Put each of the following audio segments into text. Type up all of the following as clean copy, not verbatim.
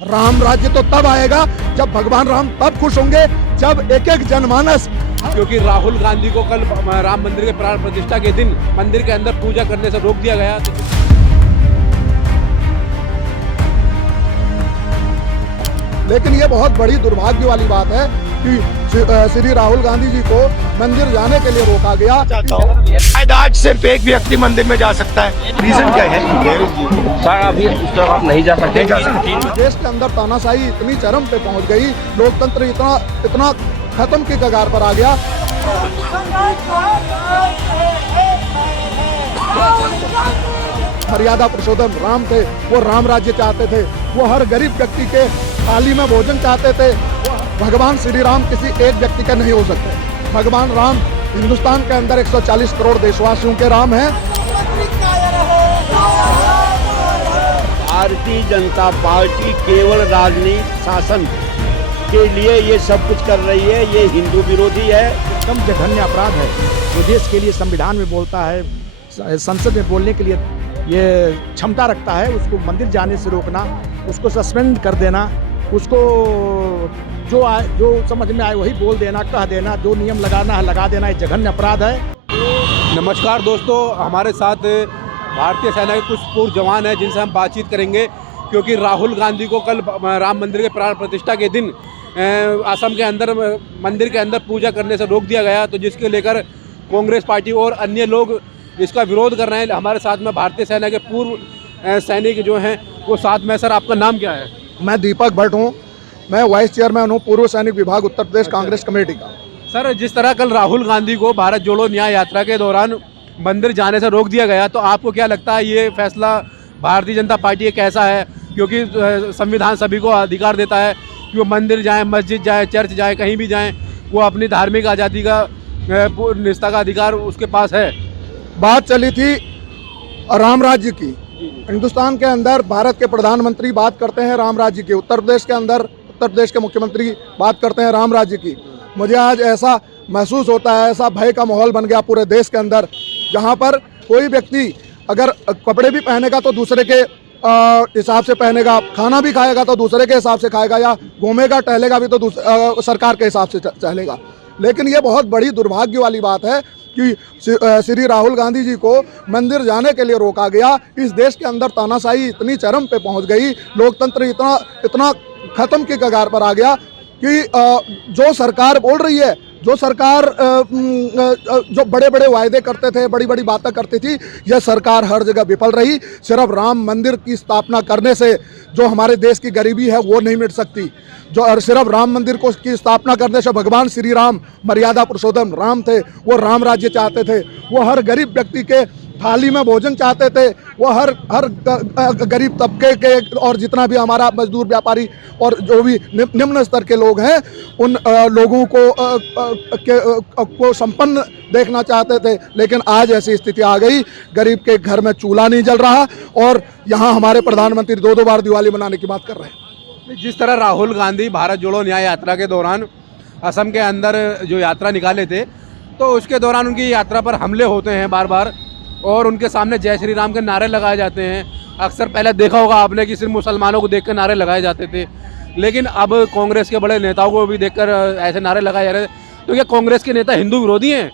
राम राज्य तो तब आएगा जब भगवान राम तब खुश होंगे जब एक एक जनमानस, क्योंकि राहुल गांधी को कल राम मंदिर के प्राण प्रतिष्ठा के दिन मंदिर के अंदर पूजा करने से रोक दिया गया। लेकिन ये बहुत बड़ी दुर्भाग्य वाली बात है कि श्री राहुल गांधी जी को मंदिर जाने के लिए रोका गया। आज सिर्फ एक व्यक्ति मंदिर में जा सकता है, रीजन क्या है? सर अभी उस तरफ आप नहीं जा सकते। देश के अंदर तानाशाही इतनी चरम पे पहुंच गई, लोकतंत्र इतना खत्म की कगार पर आ गया। मर्यादा पुरुषोत्तम राम थे, वो राम राज्य चाहते थे, वो हर गरीब व्यक्ति के थाली में भोजन चाहते थे। भगवान श्री राम किसी एक व्यक्ति का नहीं हो सकते। भगवान राम हिंदुस्तान के अंदर 140 करोड़ देशवासियों के राम हैं। भारतीय जनता पार्टी केवल राजनीतिक शासन के लिए ये सब कुछ कर रही है, ये हिंदू विरोधी है। एकदम जघन्य अपराध है। जो देश के लिए संविधान में बोलता है, संसद में बोलने के लिए ये क्षमता रखता है, उसको मंदिर जाने से रोकना, उसको सस्पेंड कर देना, उसको जो समझ में आए वही बोल देना, कह देना, जो नियम लगाना है लगा देना, ये जघन्य अपराध है। नमस्कार दोस्तों, हमारे साथ भारतीय सेना के कुछ पूर्व जवान हैं जिनसे हम बातचीत करेंगे, क्योंकि राहुल गांधी को कल राम मंदिर के प्राण प्रतिष्ठा के दिन असम के अंदर मंदिर के अंदर पूजा करने से रोक दिया गया, तो जिसके लेकर कांग्रेस पार्टी और अन्य लोग इसका विरोध कर रहे हैं। हमारे साथ में भारतीय सेना के पूर्व सैनिक जो हैं वो साथ में। सर आपका नाम क्या है? मैं दीपक भट्ट हूँ, मैं वाइस चेयरमैन हूँ पूर्व सैनिक विभाग उत्तर प्रदेश कांग्रेस कमेटी का। सर जिस तरह कल राहुल गांधी को भारत जोड़ो न्याय यात्रा के दौरान मंदिर जाने से रोक दिया गया, तो आपको क्या लगता है ये फैसला भारतीय जनता पार्टी कैसा है? क्योंकि संविधान सभी को अधिकार देता है कि वो मंदिर जाएं, मस्जिद जाएं, चर्च जाएं, कहीं भी जाएं, वो अपनी धार्मिक आज़ादी का निष्ठा का अधिकार उसके पास है। बात चली थी राम राज्य की। हिंदुस्तान के अंदर भारत के प्रधानमंत्री बात करते हैं राम राज्य की, उत्तर प्रदेश के अंदर उत्तर प्रदेश के मुख्यमंत्री बात करते हैं राम राज्य की। मुझे आज ऐसा महसूस होता है, ऐसा भय का माहौल बन गया पूरे देश के अंदर, जहां पर कोई व्यक्ति अगर कपड़े भी पहनेगा तो दूसरे के हिसाब से पहनेगा, खाना भी खाएगा तो दूसरे के हिसाब से खाएगा, या घूमेगा टहलेगा भी तो सरकार के हिसाब से चलेगा। लेकिन ये बहुत बड़ी दुर्भाग्य वाली बात है कि श्री राहुल गांधी जी को मंदिर जाने के लिए रोका गया। इस देश के अंदर तानाशाही इतनी चरम पे पहुंच गई, लोकतंत्र इतना खत्म की कगार पर आ गया कि जो सरकार बोल रही है, जो सरकार जो बड़े बड़े वायदे करते थे, बड़ी बड़ी बातें करती थी, यह सरकार हर जगह विफल रही। सिर्फ राम मंदिर की स्थापना करने से जो हमारे देश की गरीबी है वो नहीं मिट सकती। जो सिर्फ राम मंदिर को की स्थापना करने से भगवान श्री राम मर्यादा पुरुषोत्तम राम थे, वो राम राज्य चाहते थे, वो हर गरीब व्यक्ति के थाली में भोजन चाहते थे, वो हर गरीब तबके के और जितना भी हमारा मजदूर व्यापारी और जो भी निम्न स्तर के लोग हैं उन लोगों को संपन्न देखना चाहते थे। लेकिन आज ऐसी स्थिति आ गई, गरीब के घर में चूल्हा नहीं जल रहा और यहाँ हमारे प्रधानमंत्री दो बार दिवाली मनाने की बात कर रहे हैं। जिस तरह राहुल गांधी भारत जोड़ो न्याय यात्रा के दौरान असम के अंदर जो यात्रा निकाले थे, तो उसके दौरान उनकी यात्रा पर हमले होते हैं बार बार, और उनके सामने जय श्री राम के नारे लगाए जाते हैं। अक्सर पहले देखा होगा आपने कि सिर्फ मुसलमानों को देखकर नारे लगाए जाते थे, लेकिन अब कांग्रेस के बड़े नेताओं को भी देखकर ऐसे नारे लगाए जा रहे हैं। तो क्या कांग्रेस के नेता हिंदू विरोधी हैं?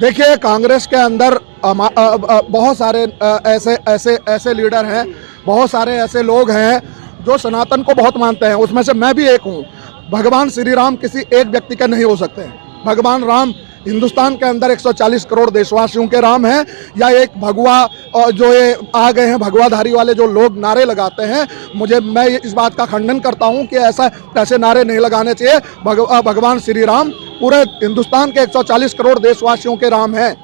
देखिए, कांग्रेस के अंदर बहुत सारे ऐसे लीडर हैं, बहुत सारे ऐसे लोग हैं जो सनातन को बहुत मानते हैं, उसमें से मैं भी एक हूँ। भगवान श्री राम किसी एक व्यक्ति का नहीं हो सकते हैं। भगवान राम हिंदुस्तान के अंदर 140 करोड़ देशवासियों के राम हैं, या एक भगवा जो ये आ गए हैं भगवाधारी वाले जो लोग नारे लगाते हैं, मैं इस बात का खंडन करता हूं कि ऐसे नारे नहीं लगाने चाहिए। भगवान श्री राम पूरे हिंदुस्तान के 140 करोड़ देशवासियों के राम हैं।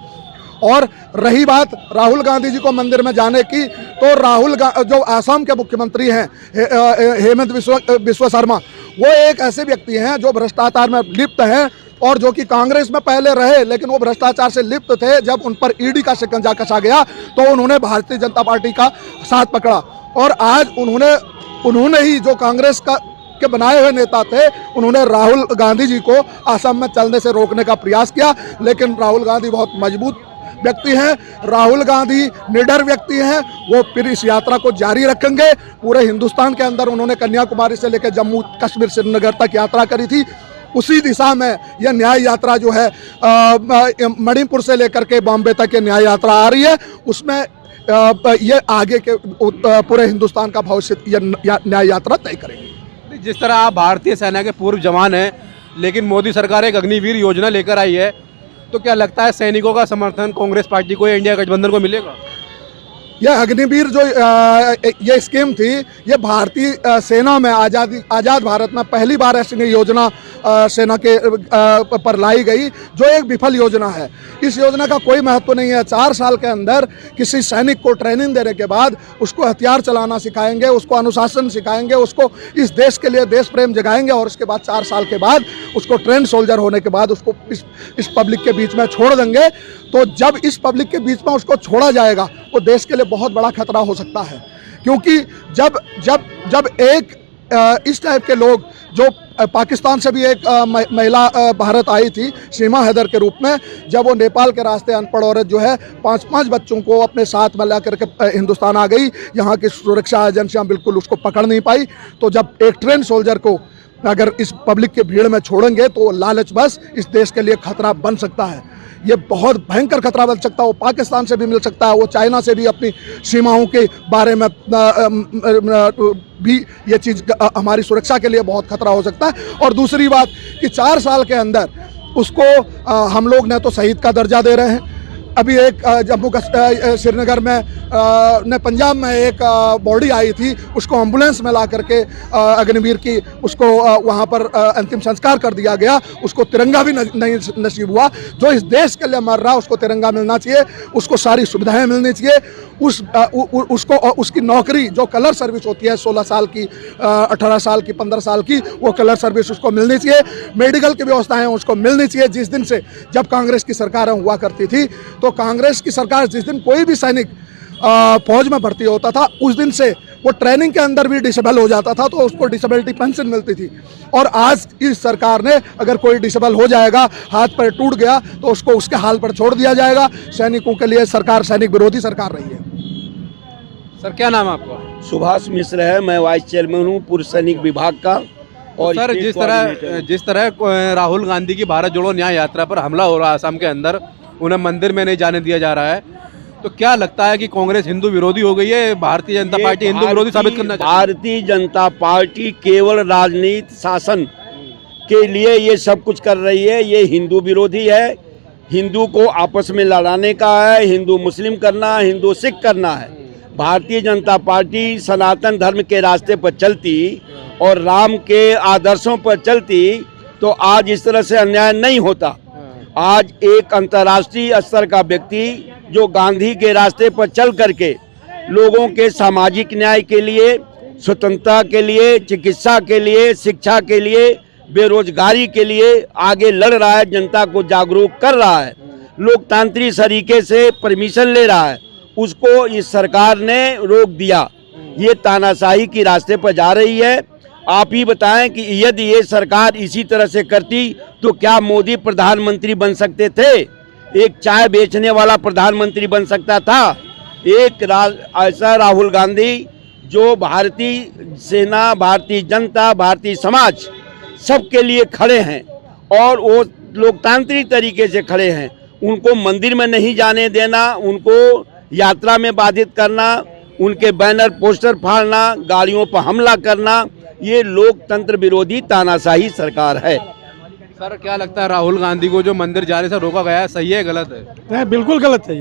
और रही बात राहुल गांधी जी को मंदिर में जाने की, तो जो आसाम के मुख्यमंत्री हैं हेमंत बिस्वा शर्मा, वो एक ऐसे व्यक्ति हैं जो भ्रष्टाचार में लिप्त हैं और जो कि कांग्रेस में पहले रहे, लेकिन वो भ्रष्टाचार से लिप्त थे। जब उन पर ईडी का शिकंजा कसा गया तो उन्होंने भारतीय जनता पार्टी का साथ पकड़ा, और आज उन्होंने ही जो कांग्रेस के बनाए हुए नेता थे, उन्होंने राहुल गांधी जी को असम में चलने से रोकने का प्रयास किया। लेकिन राहुल गांधी बहुत मजबूत व्यक्ति हैं। राहुल गांधी निडर व्यक्ति हैं, वो फिर इस यात्रा को जारी रखेंगे। पूरे हिंदुस्तान के अंदर उन्होंने कन्याकुमारी से लेकर जम्मू कश्मीर श्रीनगर तक यात्रा करी थी। उसी दिशा में यह न्याय यात्रा जो है मणिपुर से लेकर के बॉम्बे तक ये न्याय यात्रा आ रही है। उसमें ये आगे के पूरे हिंदुस्तान का भविष्य यह न्याय यात्रा तय करेगी। जिस तरह आप भारतीय सेना के पूर्व जवान हैं, लेकिन मोदी सरकार एक अग्निवीर योजना लेकर आई है, तो क्या लगता है सैनिकों का समर्थन कांग्रेस पार्टी को या इंडिया गठबंधन को मिलेगा? यह अग्निवीर जो ये स्कीम थी, ये भारतीय सेना में आज़ाद भारत में पहली बार ऐसी योजना सेना के पर लाई गई, जो एक विफल योजना है। इस योजना का कोई महत्व नहीं है। 4 साल के अंदर किसी सैनिक को ट्रेनिंग देने के बाद उसको हथियार चलाना सिखाएंगे, उसको अनुशासन सिखाएंगे, उसको इस देश के लिए देश प्रेम जगाएंगे, और उसके बाद 4 साल के बाद उसको ट्रेन सोल्जर होने के बाद उसको इस पब्लिक के बीच में छोड़ देंगे। तो जब इस पब्लिक के बीच में उसको छोड़ा जाएगा, वो देश के लिए बहुत बड़ा खतरा हो सकता है। क्योंकि जब एक इस टाइप के लोग, जो पाकिस्तान से भी एक महिला भारत आई थी सीमा हैदर के रूप में, जब वो नेपाल के रास्ते अनपढ़ औरत जो है 5-5 बच्चों को अपने साथ में ला करके हिंदुस्तान आ गई, यहाँ की सुरक्षा एजेंसियाँ बिल्कुल उसको पकड़ नहीं पाई। तो जब एक ट्रेन सोल्जर को अगर इस पब्लिक के भीड़ में छोड़ेंगे, तो लालच बस इस देश के लिए खतरा बन सकता है। ये बहुत भयंकर खतरा बन सकता है। वो पाकिस्तान से भी मिल सकता है, वो चाइना से भी अपनी सीमाओं के बारे में भी ये चीज़ हमारी सुरक्षा के लिए बहुत खतरा हो सकता है। और दूसरी बात कि 4 साल के अंदर उसको हम लोग ने तो शहीद का दर्जा दे रहे हैं। अभी एक जम्मू श्रीनगर में ने पंजाब में एक बॉडी आई थी, उसको एम्बुलेंस में ला करके अग्निवीर की उसको वहाँ पर अंतिम संस्कार कर दिया गया। उसको तिरंगा भी नहीं नसीब हुआ। जो इस देश के लिए मर रहा, उसको तिरंगा मिलना चाहिए, उसको सारी सुविधाएं मिलनी चाहिए। उसको उसकी नौकरी जो कलर सर्विस होती है 16 साल की, 18 साल की, 15 साल की, वो कलर सर्विस उसको मिलनी चाहिए। मेडिकल की व्यवस्थाएं उसको मिलनी चाहिए। जिस दिन से जब कांग्रेस की सरकार हुआ करती थी, तो कांग्रेस की सरकार जिस दिन कोई भी सैनिक फौज में भर्ती होता था, उस दिन से वो ट्रेनिंग के अंदर भी डिसेबल हो जाता था, तो उसको डिसेबिलिटी पेंशन मिलती थी। और आज इस सरकार ने अगर कोई डिसेबल हो जाएगा, हाथ पैर टूट गया, तो उसको उसके हाल पर छोड़ दिया जाएगा। सैनिकों के लिए सरकार सैनिक विरोधी सरकार रही है। सर, क्या नाम है आपका? सुभाष मिश्र है, मैं वाइस चेयरमैन हूँ पूर्व सैनिक विभाग का। और सर, जिस तरह राहुल गांधी की भारत जोड़ो न्याय यात्रा पर हमला हो रहा है असम के अंदर, उन्हें मंदिर में नहीं जाने दिया जा रहा है, तो क्या लगता है कि कांग्रेस हिंदू विरोधी हो गई है? भारतीय जनता पार्टी हिंदू विरोधी साबित करना चाहती है? भारतीय जनता पार्टी केवल राजनीति शासन के लिए ये सब कुछ कर रही है। ये हिंदू विरोधी है। हिंदू को आपस में लड़ाने का है, हिंदू मुस्लिम करना, हिंदू सिख करना है। भारतीय जनता पार्टी सनातन धर्म के रास्ते पर चलती और राम के आदर्शों पर चलती, तो आज इस तरह से अन्याय नहीं होता। आज एक अंतर्राष्ट्रीय स्तर का व्यक्ति जो गांधी के रास्ते पर चल करके लोगों के सामाजिक न्याय के लिए, स्वतंत्रता के लिए, चिकित्सा के लिए, शिक्षा के लिए, बेरोजगारी के लिए आगे लड़ रहा है, जनता को जागरूक कर रहा है, लोकतांत्रिक तरीके से परमिशन ले रहा है, उसको इस सरकार ने रोक दिया। ये तानाशाही की रास्ते पर जा रही है। आप ही बताएं कि यदि ये सरकार इसी तरह से करती तो क्या मोदी प्रधानमंत्री बन सकते थे? एक चाय बेचने वाला प्रधानमंत्री बन सकता था। एक ऐसा राहुल गांधी जो भारतीय सेना, भारतीय जनता, भारतीय समाज सबके लिए खड़े हैं और वो लोकतांत्रिक तरीके से खड़े हैं। उनको मंदिर में नहीं जाने देना, उनको यात्रा में बाधित करना, उनके बैनर पोस्टर फाड़ना, गाड़ियों पर हमला करना, ये लोकतंत्र विरोधी तानाशाही सरकार है। सर, क्या लगता है राहुल गांधी को जो मंदिर जाने से रोका गया है, सही है गलत है? नहीं, बिल्कुल गलत है।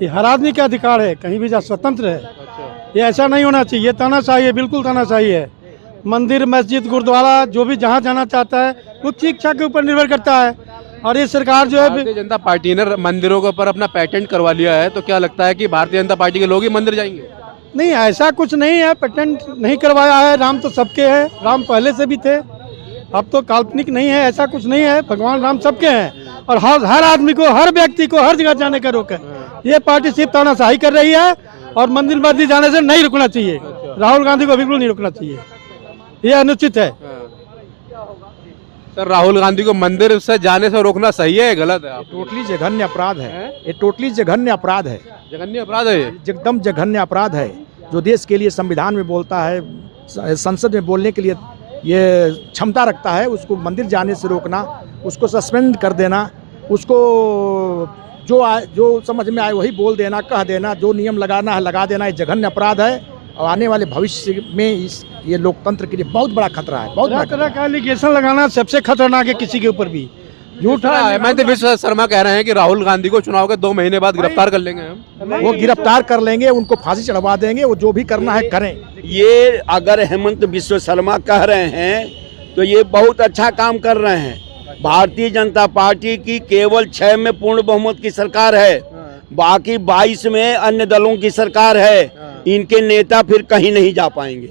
ये हर आदमी का अधिकार है, कहीं भी जा स्वतंत्र है। ये ऐसा नहीं होना चाहिए। तानाशाही है, बिल्कुल तानाशाही है। मंदिर, मस्जिद, गुरुद्वारा जो भी जहाँ जाना चाहता है वो शिक्षा के ऊपर निर्भर करता है। और ये सरकार जो है, भारतीय जनता पार्टी ने मंदिरों के ऊपर अपना पेटेंट करवा लिया है, तो क्या लगता है कि भारतीय जनता पार्टी के लोग ही मंदिर जाएंगे? नहीं, ऐसा कुछ नहीं है। पेटेंट नहीं करवाया है। राम तो सबके हैं, राम पहले से भी थे, अब तो काल्पनिक नहीं है। ऐसा कुछ नहीं है। भगवान राम सबके हैं और हर आदमी को, हर व्यक्ति को हर जगह जाने का रोक है। ये पार्टी सिर्फ तानाशाही कर रही है और मंदिर मस्जिद जाने से नहीं रुकना चाहिए। राहुल गांधी को बिल्कुल नहीं रुकना चाहिए, ये अनुचित है। सर राहुल गांधी को मंदिर से जाने से रोकना सही है गलत है? टोटली जघन्य अपराध है। हैं? ये टोटली जघन्य अपराध है, जघन्य अपराध है ये? एकदम जघन्य अपराध है। जो देश के लिए संविधान में बोलता है, संसद में बोलने के लिए ये क्षमता रखता है, उसको मंदिर जाने से रोकना, उसको सस्पेंड कर देना, उसको जो समझ में आए वही बोल देना, कह देना, जो नियम लगाना है लगा देना, ये जघन्य अपराध है। और आने वाले भविष्य में ये लोकतंत्र के लिए बहुत बड़ा खतरा है। बहुत बड़ा तरह का एलिगेशन लगाना सबसे खतरनाक है, किसी के ऊपर भी झूठा है। हेमंत बिश्व शर्मा कह रहे हैं कि राहुल गांधी को चुनाव के 2 महीने बाद गिरफ्तार कर लेंगे हम। वो गिरफ्तार कर लेंगे, उनको फांसी चढ़वा देंगे, वो जो भी करना है करें। ये अगर हेमंत बिश्व शर्मा कह रहे हैं तो ये बहुत अच्छा काम कर रहे हैं। भारतीय जनता पार्टी की केवल 6 में पूर्ण बहुमत की सरकार है, बाकी 22 में अन्य दलों की सरकार है। इनके नेता फिर कहीं नहीं जा पाएंगे।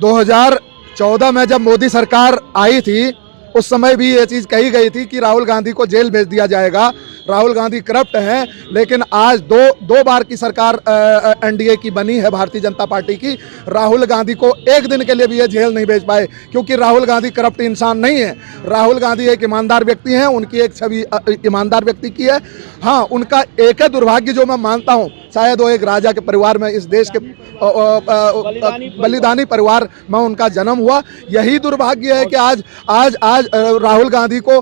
2014 में जब मोदी सरकार आई थी उस समय भी ये चीज़ कही गई थी कि राहुल गांधी को जेल भेज दिया जाएगा, राहुल गांधी करप्ट हैं। लेकिन आज दो बार की सरकार एनडीए की बनी है भारतीय जनता पार्टी की, राहुल गांधी को एक दिन के लिए भी ये जेल नहीं भेज पाए, क्योंकि राहुल गांधी करप्ट इंसान नहीं है। राहुल गांधी एक ईमानदार व्यक्ति हैं, उनकी एक छवि ईमानदार व्यक्ति की है। हाँ, उनका एक है दुर्भाग्य जो मैं मानता हूँ, शायद वो एक राजा के परिवार में, इस देश के बलिदानी परिवार में उनका जन्म हुआ। यही दुर्भाग्य है कि आज राहुल गांधी को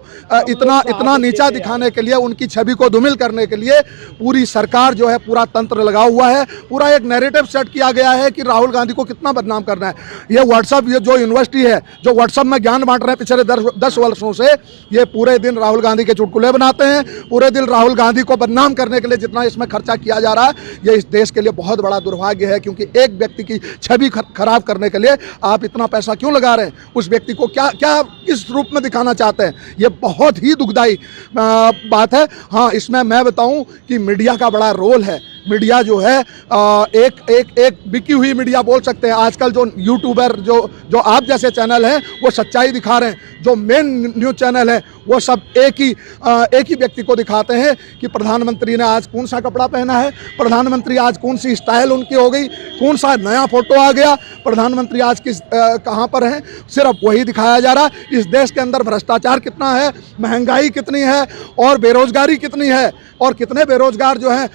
इतना नीचा दिखाने के लिए, उनकी छवि को धूमिल करने के लिए पूरी सरकार जो है, पूरा तंत्र लगा हुआ है। पूरा एक नैरेटिव सेट किया गया है कि राहुल गांधी को कितना बदनाम करना है। ये व्हाट्सअप, ये जो यूनिवर्सिटी है जो व्हाट्सअप में ज्ञान बांट रहे हैं पिछले 10 वर्षों से, ये पूरे दिन राहुल गांधी के चुटकुले बनाते हैं। पूरे दिन राहुल गांधी को बदनाम करने के लिए जितना इसमें खर्चा किया जा रहा है, ये इस देश के लिए बहुत बड़ा दुर्भाग्य है। क्योंकि एक व्यक्ति की छवि खराब करने के लिए आप इतना पैसा क्यों लगा रहे हैं? उस व्यक्ति को क्या किस रूप में दिखाना चाहते हैं? ये बहुत ही दुखदाई बात है। हाँ, इसमें मैं बताऊं कि मीडिया का बड़ा रोल है। मीडिया जो है एक बिकी हुई मीडिया बोल सकते हैं। आजकल जो यूट्यूबर जो आप जैसे चैनल हैं वो सच्चाई दिखा रहे हैं। जो मेन न्यूज़ चैनल है वो सब एक ही व्यक्ति को दिखाते हैं कि प्रधानमंत्री ने आज कौन सा कपड़ा पहना है, प्रधानमंत्री आज कौन सी स्टाइल उनकी हो गई, कौन सा नया फोटो आ गया, प्रधानमंत्री आज कहाँ पर हैं, सिर्फ वही दिखाया जा रहा है। इस देश के अंदर भ्रष्टाचार कितना है, महंगाई कितनी है और बेरोजगारी कितनी है, और कितने बेरोजगार जो हैं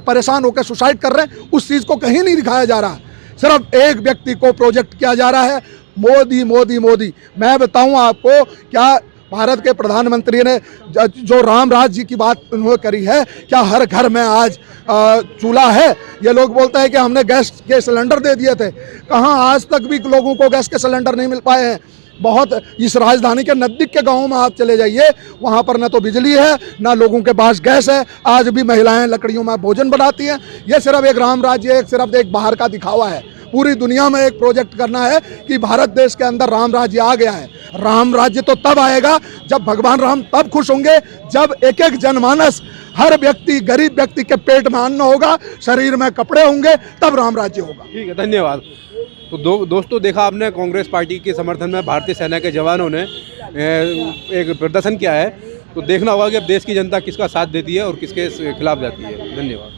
परेशान होकर सुसाइड कर रहे हैं, उस चीज़ को कहीं नहीं दिखाया जा रहा। सिर्फ एक व्यक्ति को प्रोजेक्ट किया जा रहा है, मोदी मोदी मोदी। मैं बताऊं आपको, क्या भारत के प्रधानमंत्री ने जो राम राज्य की बात उन्होंने करी है, क्या हर घर में आज चूल्हा है? ये लोग बोलते हैं कि हमने गैस के सिलेंडर दे दिए थे। कहाँ आज तक भी लोगों को गैस के सिलेंडर नहीं मिल पाए हैं। बहुत इस राजधानी के नज़दीक के गाँव में आप चले जाइए, वहाँ पर न तो बिजली है, ना लोगों के पास गैस है। आज भी महिलाएं लकड़ियों में भोजन बनाती हैं। ये सिर्फ एक राम राज्य, सिर्फ एक बाहर का दिखावा है। पूरी दुनिया में एक प्रोजेक्ट करना है कि भारत देश के अंदर राम राज्य आ गया है। राम राज्य तो तब आएगा जब भगवान राम तब खुश होंगे, जब एक एक जनमानस, हर व्यक्ति, गरीब व्यक्ति के पेट में अन्न होगा, शरीर में कपड़े होंगे, तब राम राज्य होगा। ठीक है, धन्यवाद। तो दोस्तों, देखा आपने, कांग्रेस पार्टी के समर्थन में भारतीय सेना के जवानों ने एक प्रदर्शन किया है। तो देखना होगा कि अब देश की जनता किसका साथ देती है और किसके खिलाफ जाती है। धन्यवाद।